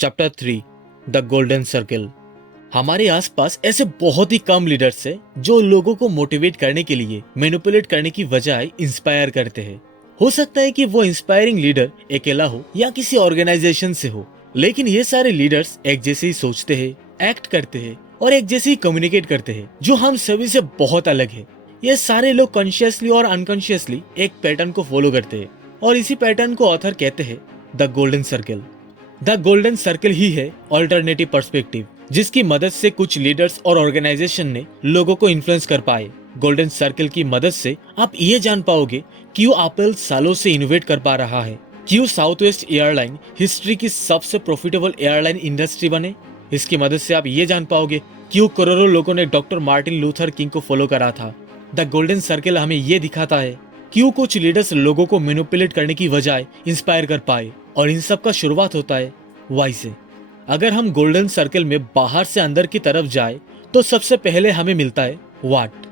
Chapter 3 the golden circle. हमारे आसपास ऐसे बहुत ही कम लीडर्स हैं जो लोगों को मोटिवेट करने के लिए मैनिपुलेट करने की बजाय इंस्पायर करते हैं। हो सकता है कि वो इंस्पायरिंग लीडर अकेला हो या किसी ऑर्गेनाइजेशन से हो, लेकिन ये सारे लीडर्स एक जैसे ही सोचते हैं, एक्ट करते हैं और एक जैसे ही कम्युनिकेट करते हैं, जो हम सभी से बहुत अलग है। ये सारे लोग कॉन्शियसली और अनकॉन्शियसली एक पैटर्न को फॉलो करते हैं और इसी पैटर्न को ऑथर कहते हैं the golden circle. The golden circle ही है ऑल्टरनेटिव पर्सपेक्टिव, जिसकी मदद से कुछ लीडर्स और ऑर्गेनाइजेशन ने लोगों को इन्फ्लुएंस कर पाए। गोल्डन सर्कल की मदद से आप ये जान पाओगे क्यों एप्पल सालों से इनोवेट कर पा रहा है, क्यों साउथ वेस्ट एयरलाइन हिस्ट्री की सबसे प्रॉफिटेबल एयरलाइन इंडस्ट्री बने। इसकी मदद से आप ये जान पाओगे क्यों करोड़ों लोगों ने डॉक्टर मार्टिन लूथर किंग को फॉलो करा था। द गोल्डन सर्कल हमें ये दिखाता है क्यों कुछ लीडर्स लोगों को मैनिपुलेट करने की बजाय इंस्पायर कर पाए, और इन सब का शुरुआत होता है वाई से। अगर हम गोल्डन सर्कल में बाहर से अंदर की तरफ जाए तो सबसे पहले हमें मिलता है व्हाट।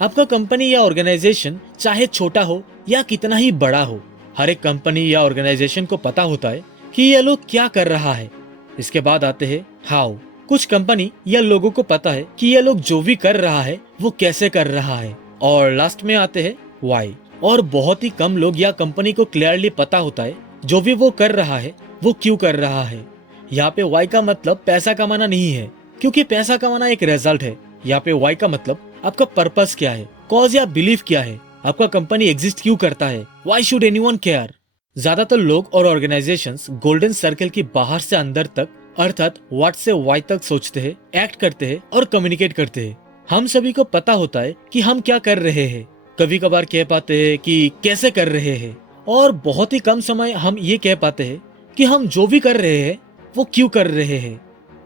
आपका कंपनी या ऑर्गेनाइजेशन चाहे छोटा हो या कितना ही बड़ा हो, हर एक कंपनी या ऑर्गेनाइजेशन को पता होता है कि ये लोग क्या कर रहा है। इसके बाद आते हैं हाउ। कुछ कंपनी या लोगों को पता है कि ये लोग जो भी कर रहा है वो कैसे कर रहा है। और लास्ट में आते हैं वाई। और बहुत ही कम लोग या कंपनी को क्लियरली पता होता है जो भी वो कर रहा है वो क्यों कर रहा है। यहाँ पे वाई का मतलब पैसा कमाना नहीं है, क्योंकि पैसा कमाना एक रिजल्ट है। यहाँ पे वाई का मतलब आपका पर्पस क्या है, कॉज या बिलीफ क्या है, आपका कंपनी एग्जिस्ट क्यों करता है, व्हाई शुड एनीवन केयर। ज्यादातर लोग और ऑर्गेनाइजेशंस गोल्डन सर्कल की बाहर से अंदर तक अर्थात व्हाट से वाई तक सोचते हैं, एक्ट करते हैं और कम्युनिकेट करते हैं। हम सभी को पता होता है कि हम क्या कर रहे हैं, कभी कभार कह पाते हैं कि कैसे कर रहे हैं, और बहुत ही कम समय हम ये कह पाते हैं कि हम जो भी कर रहे हैं वो क्यों कर रहे हैं।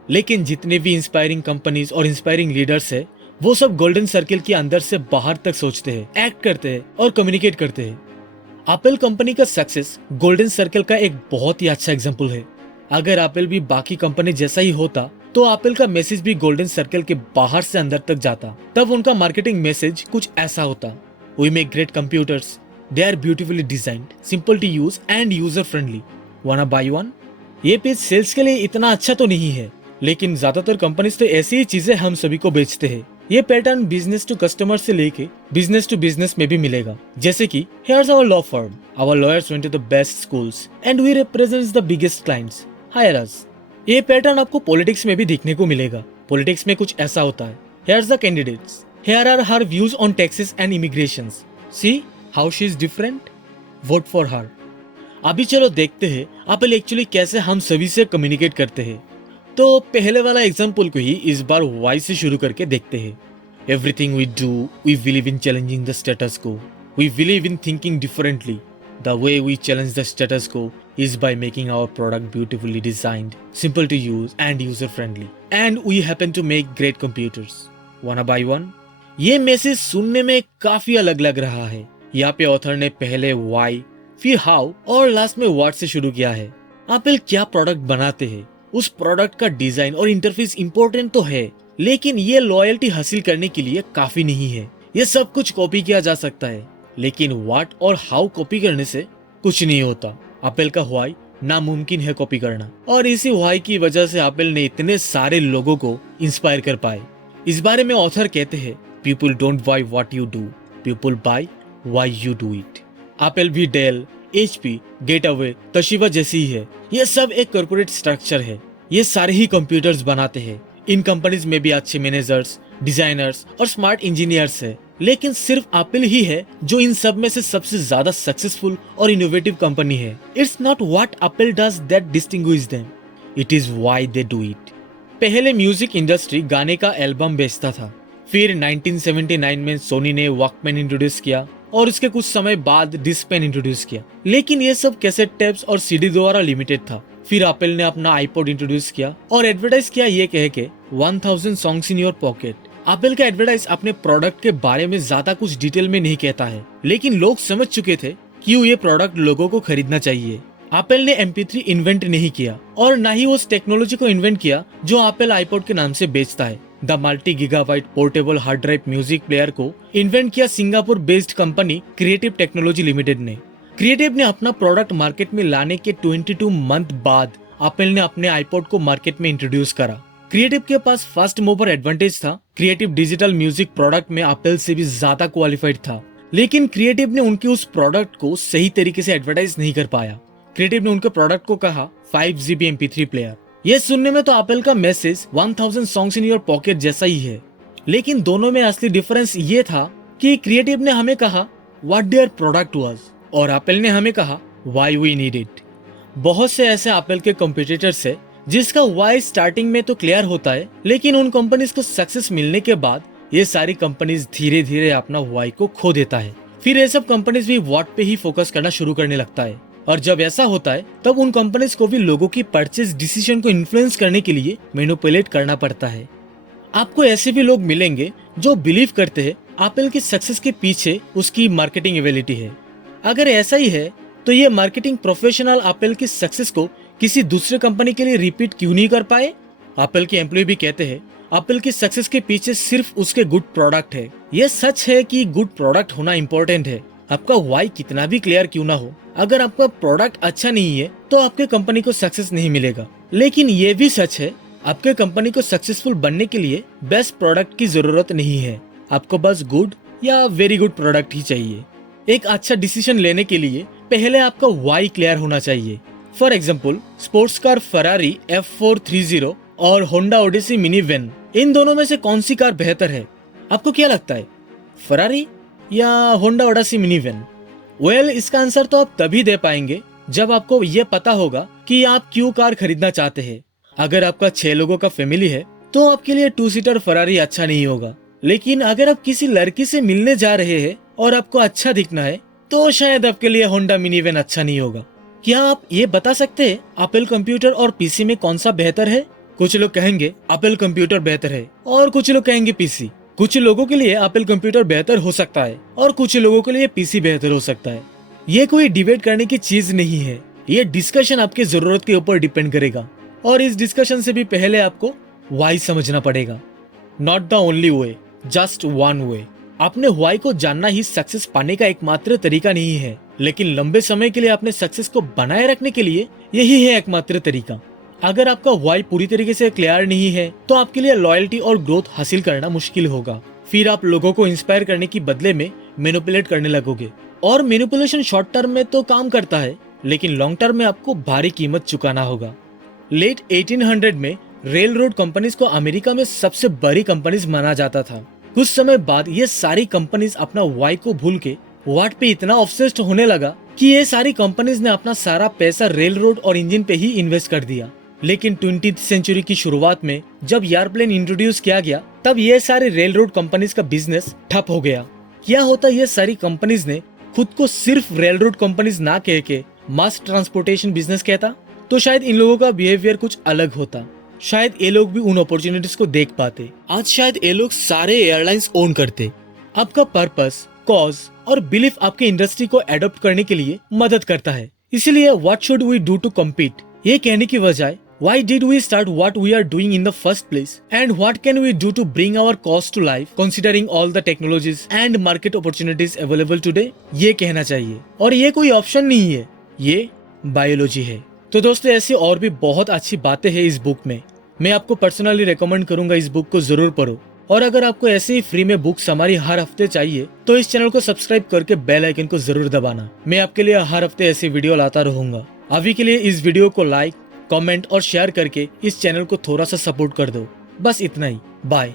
लेकिन जितने भी इंस्पायरिंग कंपनीज और इंस्पायरिंग लीडर्स है, वो सब गोल्डन सर्कल के अंदर से बाहर तक सोचते हैं, एक्ट करते हैं और कम्युनिकेट करते हैं। एप्पल कंपनी का सक्सेस गोल्डन सर्कल का एक बहुत ही अच्छा एग्जांपल है। अगर एप्पल भी बाकी कंपनी जैसा ही होता तो एप्पल का मैसेज भी गोल्डन सर्कल के बाहर से अंदर तक जाता। तब उनका मार्केटिंग मैसेज कुछ ऐसा होता, we make great computers, they are beautifully designed, simple to use and user friendly, wanna buy one. ये पेज सेल्स के लिए इतना अच्छा तो नहीं है, लेकिन ज्यादातर कंपनीज तो ऐसी ही चीजें हम सभी को बेचते हैं। ये पैटर्न बिजनेस टू कस्टमर से लेके बिजनेस टू बिजनेस में भी मिलेगा। जैसे कि here's our law firm, our lawyers went to the best schools and we represents the biggest clients, hire us. ये पैटर्न आपको पॉलिटिक्स में भी देखने को मिलेगा। पॉलिटिक्स में कुछ ऐसा होता है, here's the candidates, here are her views on taxes and immigrations, see how she is different, vote for her. अभी चलो देखते हैं एप्पल एक्चुअली कैसे हम सभी से कम्युनिकेट करते हैं। तो पहले वाला एग्जांपल को ही इस बार वाई से शुरू करके देखते हैं। Everything we do, we believe in challenging the status quo, we believe in thinking differently. The way we challenge the status quo is by making our product beautifully designed, simple to use and user friendly, and we happen to make great computers. Wanna buy one? ये message सुनने में काफी अलग लग रहा है। यहाँ पे ऑथर ने पहले why, फिर how और लास्ट में what से शुरू किया है। एप्पल क्या प्रोडक्ट बनाते हैं, उस प्रोडक्ट का डिजाइन और इंटरफेस इंपॉर्टेंट तो है, लेकिन ये लॉयल्टी हासिल करने के लिए काफी नहीं है। ये सब कुछ कॉपी किया जा सकता है, लेकिन what और how कॉपी करने से कुछ नहीं होता। एप्पल का व्हाई नामुमकिन है कॉपी करना, और इसी व्हाई की वजह से एप्पल ने इतने सारे लोगों को इंस्पायर कर पाए। इस बारे में ऑथर कहते हैं, people don't buy what you do, people buy why you do it. Apple भी डेल, HP, गेटअवे, तोशिबा जैसी ही है। ये सब एक कॉर्पोरेट स्ट्रक्चर है। ये सारे ही कंप्यूटर्स बनाते हैं। इन कंपनीज में भी अच्छे मैनेजर्स, डिजाइनर्स और स्मार्ट इंजीनियर्स है, लेकिन सिर्फ एप्पल ही है जो इन सब में से सबसे ज्यादा सक्सेसफुल और इनोवेटिव कंपनी है। It's not what Apple does that distinguish them, it is why they do it. पहले म्यूजिक इंडस्ट्री गाने का एल्बम बेचता था, फिर 1979 में सोनी ने वॉकमैन इंट्रोड्यूस किया और उसके कुछ समय बाद डिस्कमैन इंट्रोड्यूस किया, लेकिन ये सब कैसेट टेप्स और CD द्वारा लिमिटेड था। फिर एप्पल ने अपना आईपॉड इंट्रोड्यूस किया और एडवर्टाइज किया ये कह के 1000 songs in your pocket. Apple का एडवर्टाइज अपने प्रोडक्ट के बारे में ज्यादा कुछ डिटेल में नहीं कहता है, लेकिन लोग समझ चुके थे क्यों ये प्रोडक्ट लोगों को खरीदना चाहिए। एप्पल ने MP3 इन्वेंट नहीं किया और न ही उस टेक्नोलॉजी को इन्वेंट किया जो एप्पल आईपॉड के नाम से बेचता है। The multi gigabyte portable hard drive music player को इन्वेंट किया Singapore based company creative technology limited ने। क्रिएटिव ने अपना प्रोडक्ट मार्केट में लाने के 22 मंथ बाद एप्पल ने अपने आईपॉड को मार्केट में इंट्रोड्यूस करा। क्रिएटिव के पास फर्स्ट मूवर एडवांटेज था। क्रिएटिव डिजिटल म्यूजिक प्रोडक्ट में एप्पल से भी ज्यादा क्वालिफाइड था, लेकिन क्रिएटिव ने उनके उस प्रोडक्ट को सही तरीके से एडवर्टाइज नहीं कर पाया। क्रिएटिव ने उनके प्रोडक्ट को कहा 5 GB MP3 प्लेयर। ये सुनने में तो एप्पल का message 1000 songs in your pocket जैसा ही है, लेकिन दोनों में असली डिफरेंस ये था कि क्रिएटिव ने हमें कहा व्हाट देयर प्रोडक्ट वाज और एप्पल ने हमें कहा व्हाई वी नीड इट। बहुत से ऐसे एप्पल के कॉम्पिटिटर्स है जिसका व्हाई स्टार्टिंग में तो क्लियर होता है, लेकिन उन कंपनीज को सक्सेस मिलने के बाद ये सारी कंपनीज धीरे धीरे अपना व्हाई को खो देता है। फिर ये सब कंपनीज भी व्हाट पे ही फोकस करना शुरू करने लगता है, और जब ऐसा होता है तब उन कंपनीज को भी लोगों की परचेज डिसीजन को इन्फ्लुएंस करने के लिए मैनिपुलेट करना पड़ता है। आपको ऐसे भी लोग मिलेंगे जो बिलीव करते हैं एप्पल की सक्सेस के पीछे उसकी मार्केटिंग एबिलिटी है। अगर ऐसा ही है तो ये मार्केटिंग प्रोफेशनल एप्पल की सक्सेस को किसी दूसरे कंपनी के लिए रिपीट क्यों नहीं कर पाए? एप्पल के एम्प्लॉय भी कहते हैं एप्पल की सक्सेस के पीछे सिर्फ उसके गुड प्रोडक्ट है। ये सच है कि गुड प्रोडक्ट होना इम्पोर्टेंट है, आपका व्हाई कितना भी क्लियर क्यों ना हो। अगर आपका प्रोडक्ट अच्छा नहीं है तो आपके कंपनी को सक्सेस नहीं मिलेगा। लेकिन ये भी सच है आपके कंपनी को सक्सेसफुल बनने के लिए बेस्ट प्रोडक्ट की जरूरत नहीं है, आपको बस गुड या वेरी गुड प्रोडक्ट ही चाहिए। एक अच्छा डिसीजन लेने के लिए पहले आपका व्हाई क्लियर होना चाहिए। For example, sports car Ferrari F430 और होंडा ओडिसी मिनी वैन, इन दोनों में से कौन सी कार बेहतर है? आपको क्या लगता है, फरारी या Honda Odyssey mini van? Well, इसका आंसर तो आप तभी दे पाएंगे जब आपको ये पता होगा कि आप क्यों कार खरीदना चाहते हैं। अगर आपका 6 लोगों का फैमिली है तो आपके लिए 2 सीटर फरारी अच्छा नहीं होगा, लेकिन अगर आप किसी लड़की से मिलने जा रहे हैं और आपको अच्छा दिखना है तो शायद आपके लिए होंडा मिनी वैन अच्छा नहीं होगा। क्या आप ये बता सकते हैं एप्पल कंप्यूटर और पीसी में कौन सा बेहतर है? कुछ लोग कहेंगे एप्पल कंप्यूटर बेहतर है और कुछ लोग कहेंगे पीसी। कुछ लोगों के लिए एप्पल कंप्यूटर बेहतर हो सकता है और कुछ लोगों के लिए पीसी बेहतर हो सकता है। ये कोई डिबेट करने की चीज नहीं है, ये डिस्कशन आपकी जरूरत के ऊपर डिपेंड करेगा, और इस डिस्कशन से भी पहले आपको व्हाई समझना पड़ेगा। Not the only way, just one way. अपने व्हाई को जानना ही सक्सेस पाने का एकमात्र तरीका नहीं है, लेकिन लंबे समय के लिए अपने सक्सेस को बनाए रखने के लिए यही है एकमात्र तरीका। अगर आपका व्हाई पूरी तरीके से क्लियर नहीं है तो आपके लिए लॉयल्टी और ग्रोथ हासिल करना मुश्किल होगा। फिर आप लोगों को इंस्पायर करने की बदले में मैनिपुलेट करने लगोगे, और मैनिपुलेशन शॉर्ट टर्म में तो काम करता है, लेकिन लॉन्ग टर्म में आपको भारी कीमत चुकाना होगा। लेट 1800 में रेल रोड कंपनीज को अमेरिका में सबसे बड़ी कंपनीज माना जाता था। कुछ समय बाद ये सारी कंपनीज अपना व्हाई को भूल के व्हाट पे इतना ऑब्सेस्ड होने लगा कि ये सारी कंपनीज ने अपना सारा पैसा रेल रोड और इंजन पे ही इन्वेस्ट कर दिया। लेकिन 20th सेंचुरी की शुरुआत में जब एयरप्लेन इंट्रोड्यूस किया गया तब ये सारी रेल रोड कंपनीज का बिजनेस ठप हो गया। क्या होता, ये सारी कंपनीज ने खुद को सिर्फ रेल रोड कंपनीज ना कह के मास ट्रांसपोर्टेशन बिजनेस कहता तो शायद इन लोगों का बिहेवियर कुछ अलग होता। शायद ये लोग भी उन अपॉर्चुनिटीज को देख पाते। आज शायद ये लोग सारे एयरलाइंस ओन करते। आपका पर्पस, कॉज और बिलीफ आपके इंडस्ट्री को एडॉप्ट करने के लिए मदद करता है। इसीलिए what should we do to compete ये कहने की बजाय why did we start what we are doing in the first place and what can we do to bring our cause to life considering all the technologies and market opportunities available today, ये कहना चाहिए। और ये कोई option नहीं है, ये biology है। तो दोस्तों, ऐसी और भी बहुत अच्छी बातें हैं इस बुक में। मैं आपको पर्सनली रेकमेंड करूंगा इस बुक को जरूर पढ़ो। और अगर आपको ऐसे ही फ्री में बुक्स हमारी हर हफ्ते चाहिए तो इस चैनल को सब्सक्राइब करके बेल आइकन को जरूर दबाना। मैं आपके लिए हर हफ्ते ऐसी वीडियो लाता रहूंगा। अभी के लिए इस वीडियो को लाइक, कमेंट और शेयर करके इस चैनल को थोड़ा सा सपोर्ट कर दो। बस इतना ही। बाय।